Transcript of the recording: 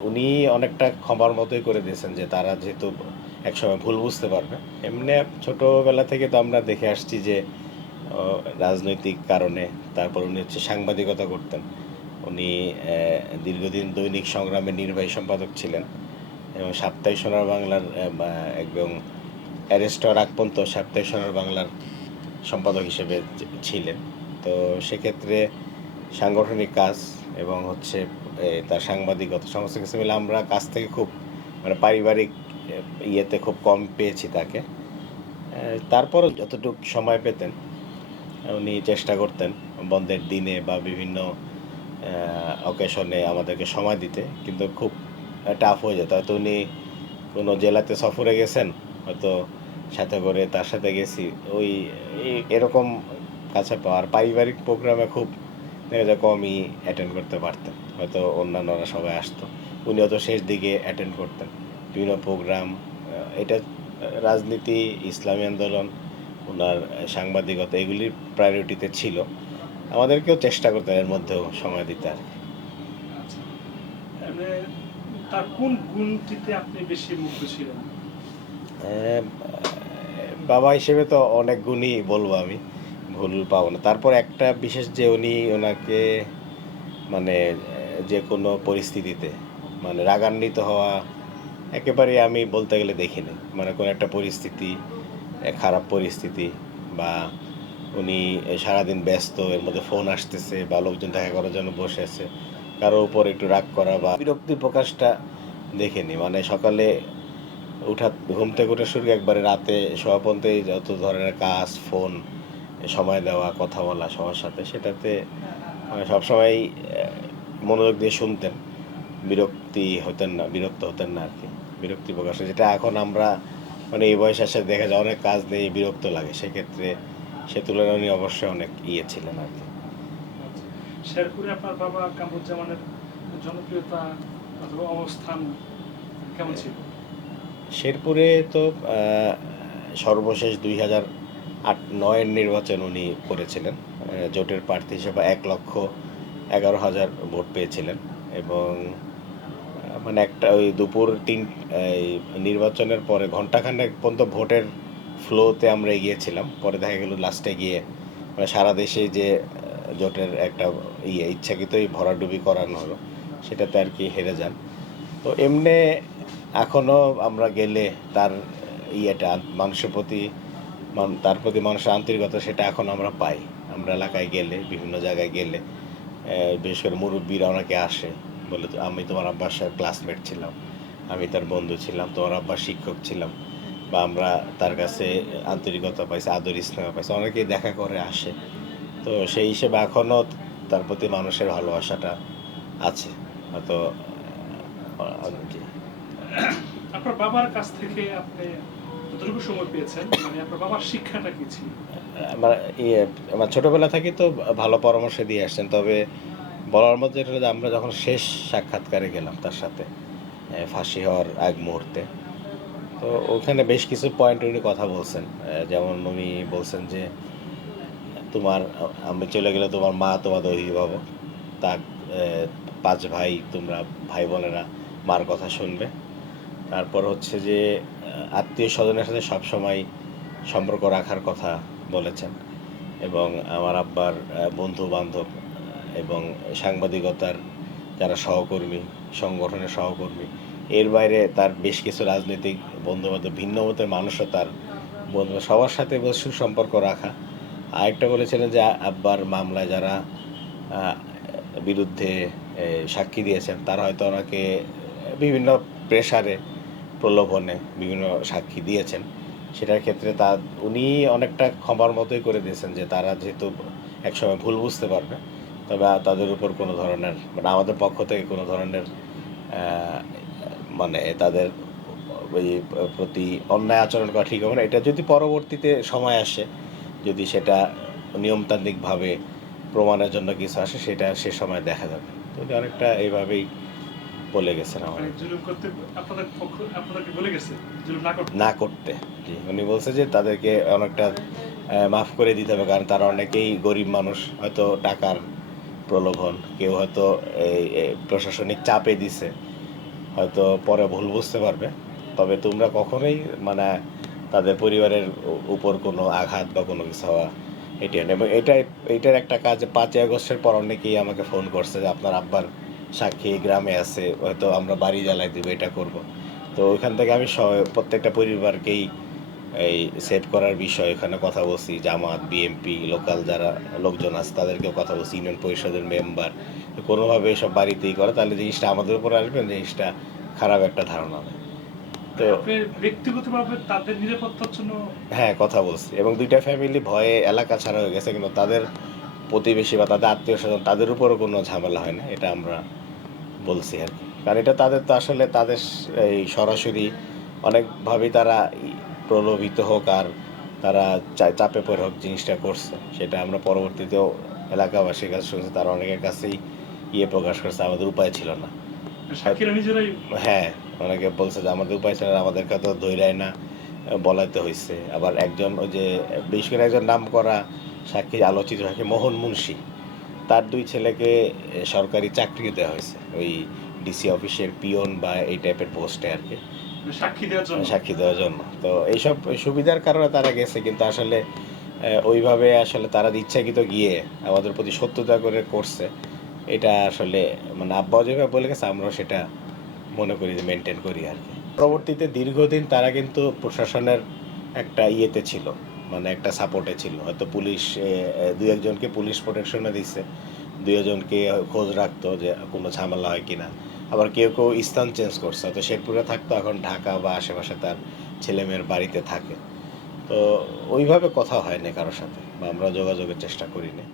উনি অনেকটা ক্ষমার মতোই করে দিয়েছেন যে তারা যেহেতু একসময় ভুল বুঝতে পারবে। এমনি ছোটবেলা থেকে তো আমরা দেখে আসছি যে রাজনৈতিক কারণে তারপর উনি হচ্ছে সাংবাদিকতা করতেন। উনি দীর্ঘদিন দৈনিক সংগ্রামের নির্বাহী সম্পাদক ছিলেন এবং সাপ্তাহিক সোনার বাংলার এবং অ্যারেস্ট হওয়ার আগ পর্যন্ত সাপ্তাহিক সোনার বাংলার সম্পাদক হিসেবে ছিলেন। তো সেক্ষেত্রে সাংগঠনিক কাজ এবং হচ্ছে তার সাংবাদিকতা সমস্ত কিছু মিলে আমরা কাছ থেকে খুব মানে পারিবারিক ইয়েতে খুব কম পেয়েছি তাকে। তারপরও যতটুকু সময় পেতেন উনি চেষ্টা করতেন বন্ধের দিনে বা বিভিন্ন অকেশনে আমাদেরকে সময় দিতে, কিন্তু খুব টাফ হয়ে যেত। হয়তো উনি কোনো জেলাতে সফরে গেছেন, হয়তো সাথে করে তার সাথে গেছি, ওই এরকম কাছে পাওয়ার পারিবারিক প্রোগ্রামে খুব দেখা যায় কমই অ্যাটেন্ড করতে পারতেন। হয়তো অন্যান্যরা সবাই আসতো, উনি হয়তো শেষ দিকে অ্যাটেন্ড করতেন বিভিন্ন প্রোগ্রাম। এটা রাজনীতি, ইসলামী আন্দোলন, ওনার সাংবাদিকতা এগুলির প্রায়োরিটিতে ছিল। আমাদেরকেও চেষ্টা করতেন এর মধ্যেও সময় দিতে আর কি। আচ্ছা, মানে তার কোন গুণটিতে আপনি বেশি মুগ্ধ ছিলেন? বাবা হিসেবে তো অনেক গুণই বলবো আমি, ভুল পাবো না। তারপর একটা বিশেষ যে উনি ওনাকে মানে যে কোনো পরিস্থিতিতে মানে রাগান্বিত হওয়া একেবারে আমি বলতে গেলে দেখিনি। মানে কোনো একটা পরিস্থিতি, খারাপ পরিস্থিতি বা উনি সারাদিন ব্যস্ত, এর মধ্যে ফোন আসতেছে বা লোকজন দেখা করার জন্য বসে আছে, কারোর উপর একটু রাগ করা বা বিরক্তি প্রকাশটা দেখিনি। মানে সকালে ঘুম থেকে উঠে শুরু একবারে রাতে শোয়া পর্যন্ত যত ধরনের কাজ, ফোন, সময় দেওয়া, কথা বলা সবার সাথে, সেটাতে মানে সবসময় মনোযোগ দিয়ে শুনতেন। বিরক্ত হতেন না আর কি। বিরক্তি প্রকাশে যেটা এখন আমরা মানে এই বয়সে এসে দেখা যায় অনেক কাজ নেই, বিরক্ত লাগে, সেক্ষেত্রে সে তুলনায় উনি অবশ্যই অনেক ছিলেন আর কি। শেরপুরে আপনার বাবা কামরুজ্জামানের জনপ্রিয়তা অথবা অবস্থান কেমন ছিল? শেরপুরে তো সর্বশেষ 2008-09 নির্বাচন উনি করেছিলেন। জোটের প্রার্থী হিসেবে 1,11,000 ভোট পেয়েছিলেন এবং মানে একটা ওই দুপুর এই নির্বাচনের পরে ঘণ্টাখানেক পর্যন্ত ভোটের ফ্লোতে আমরা এগিয়েছিলাম। পরে দেখা গেল লাস্টে গিয়ে মানে সারা দেশে যে জোটের একটা ইচ্ছাকৃতই ভরাডুবি করানো হলো, সেটাতে আর কি হেরে যান। তো এমনি এখনও আমরা গেলে তার ইয়েটা মানুষের প্রতি তার প্রতি মানুষের আন্তরিকতা সেটা এখন আমরা পাই। আমরা এলাকায় গেলে, বিভিন্ন জায়গায় গেলে বিশেষ করে মুরব্বীরা অনেকে আসে, বলে তো আমি তোমার আব্বার সাথে ক্লাসমেট ছিলাম, আমি তার বন্ধু ছিলাম, তোমার আব্বার শিক্ষক ছিলাম, বা আমরা তার কাছে আন্তরিকতা পাইছি, আদর স্নেহ পাইছি, অনেকেই দেখা করে আসে। তো সেই হিসেবে এখনও তার প্রতি মানুষের ভালোবাসাটা আছে হয়তো। জি। আপনার বাবার কাছ থেকে আপনি যতটুকু সময় পেয়েছেন, মানে আপনার বাবার শিক্ষাটা কি ছিল? আমার ইয়ে আমার ছোটবেলা থেকে তো ভালো পরামর্শ দিয়ে আসছেন, তবে বলার মধ্যে যেটা হলো যে আমরা যখন শেষ সাক্ষাৎকারে গেলাম তার সাথে ফাঁসি হওয়ার আগ মুহূর্তে, তো ওখানে বেশ কিছু পয়েন্ট উনি কথা বলছেন। যেমন উনি বলছেন যে তোমার আমি চলে গেলে তোমার মা তোমাদের অভিভাবক, তা 5 ভাই তোমরা, ভাই বোনেরা মার কথা শুনবে। তারপর হচ্ছে যে আত্মীয় স্বজনের সাথে সবসময় সম্পর্ক রাখার কথা বলেছেন এবং আমার আব্বার বন্ধু বান্ধব এবং সাংবাদিকতার যারা সহকর্মী, সংগঠনের সহকর্মী, এর বাইরে তার বেশ কিছু রাজনৈতিক বন্ধুবান্ধব, ভিন্ন মতের মানুষও তার বন্ধু, সবার সাথে সুসম্পর্ক রাখা। আরেকটা বলেছিলেন যে আব্বার মামলায় যারা আহ, বিরুদ্ধে সাক্ষী দিয়েছেন তারা হয়তো ওনাকে বিভিন্ন প্রেসারে, প্রলোভনে বিভিন্ন সাক্ষী দিয়েছেন, সেটার ক্ষেত্রে উনি অনেকটা ক্ষমার মতোই করে দিয়েছেন যে তারা যেহেতু একসময় ভুল বুঝতে পারবে, তবে তাদের উপর কোনো ধরনের মানে আমাদের পক্ষ থেকে কোনো ধরনের মানে তাদের ওই প্রতি অন্যায় আচরণ করা ঠিক হবে না। এটা যদি পরবর্তীতে সময় আসে, যদি সেটা নিয়মতান্ত্রিকভাবে প্রমাণের জন্য কিছু আসে, সেটা সে সময় দেখা যাবে। তো উনি অনেকটা এইভাবেই বলে গেছেন আমার। মানে জুলুম করতে আপনাদেরকে বলে গেছে জুলুম না করতে? না করতে, জি। উনি বলছে যে তাদেরকে অনেকটা মাফ করে দিতে হবে, কারণ তারা অনেকেই গরিব মানুষ, হয়তো টাকার প্রলোভন, কেউ হয়তো এই প্রশাসনিক চাপে দিছে, হয়তো পরে ভুল বুঝতে পারবে, তবে তোমরা কখনোই মানে তাদের পরিবারের উপর কোনো আঘাত বা কোনো কিছু হওয়া এটি না। এবং এইটার একটা কাজ 5ই আগস্টের পর অনেকেই আমাকে ফোন করছে যে আপনার আব্বার সাক্ষী গ্রামে আছে, হয়তো আমরা বাড়ি জ্বালাই দিব, এটা করব। তো ওইখান থেকে আমি প্রত্যেকটা পরিবারকেই এই সেভ করার বিষয়ে এখানে কথা বলছি, জামাত, বিএমপি, লোকাল যারা লোকজন আছে তাদেরকেও কথা বলছি, ইউনিয়ন পরিষদের মেম্বার। কোনোভাবে এসব বাড়িতেই করে তাহলে জিনিসটা আমাদের উপর আসবে, জিনিসটা খারাপ একটা ধারণা হবে। তো আপনি ব্যক্তিগতভাবে তাদের নিরাপত্তার জন্য হ্যাঁ, কথা বলছি, এবং 2টা ফ্যামিলি ভয়ে এলাকা ছাড়া হয়ে গেছে, কিন্তু তাদের প্রতিবেশী বা তাদের আত্মীয় স্বজন তাদের উপরও কোনো ঝামেলা হয় না, এটা আমরা বলছি আর কি। কারণ এটা তাদের তো আসলে তাদের এই সরাসরি অনেকভাবেই তারা প্রলোভিত হোক আর তারা চাপে পড়ে হোক জিনিসটা করছে, সেটা আমরা পরবর্তীতেও এলাকাবাসীর কাছে শুনছি, তারা অনেকের কাছেই প্রকাশ করছে আমাদের উপায় ছিল না। সাক্ষীরা নিজেরাই হ্যাঁ, অনেকে বলছে যে আমাদের উপায় ছিল না, আমাদেরকে তো ধৈর্য না বলাইতে হয়েছে। আবার একজন ওই যে বিশেষ করে একজন নাম করা সাক্ষী, আলোচিত সাক্ষী মোহন মুন্সি, তার 2 ছেলেকে সরকারি চাকরি দেওয়া হয়েছে ওই ডিসি অফিসের পিয়ন বা এই টাইপের পোস্টে আর কি, সাক্ষী দেওয়ার জন্য। সাক্ষী দেওয়ার জন্য। তো এইসব সুবিধার কারণে তারা গেছে, কিন্তু আসলে ওইভাবে আসলে তারা ইচ্ছাকৃত গিয়ে আমাদের প্রতি শত্রুতা করে করছে, এটা আসলে মানে আব্বাও যেভাবে বলে গেছে আমরাও সেটা মনে করি যে মেনটেন করি আর কি। পরবর্তীতে দীর্ঘদিন তারা কিন্তু প্রশাসনের একটা ইয়েতে ছিল, মানে একটা সাপোর্টে ছিল। হয়তো পুলিশ 2-1জনকে পুলিশ প্রোটেকশনে দিচ্ছে, 2-জনকে খোঁজ রাখতো যে কোনো ঝামেলা হয় কিনা। আবার কেউ কেউ স্থান চেঞ্জ করছে, হয়তো শেরপুরে থাকতো, এখন ঢাকা বা আশেপাশে তার ছেলেমেয়ের বাড়িতে থাকে। তো ওইভাবে কথা হয়নি কারোর সাথে, বা আমরা যোগাযোগের চেষ্টা করিনি।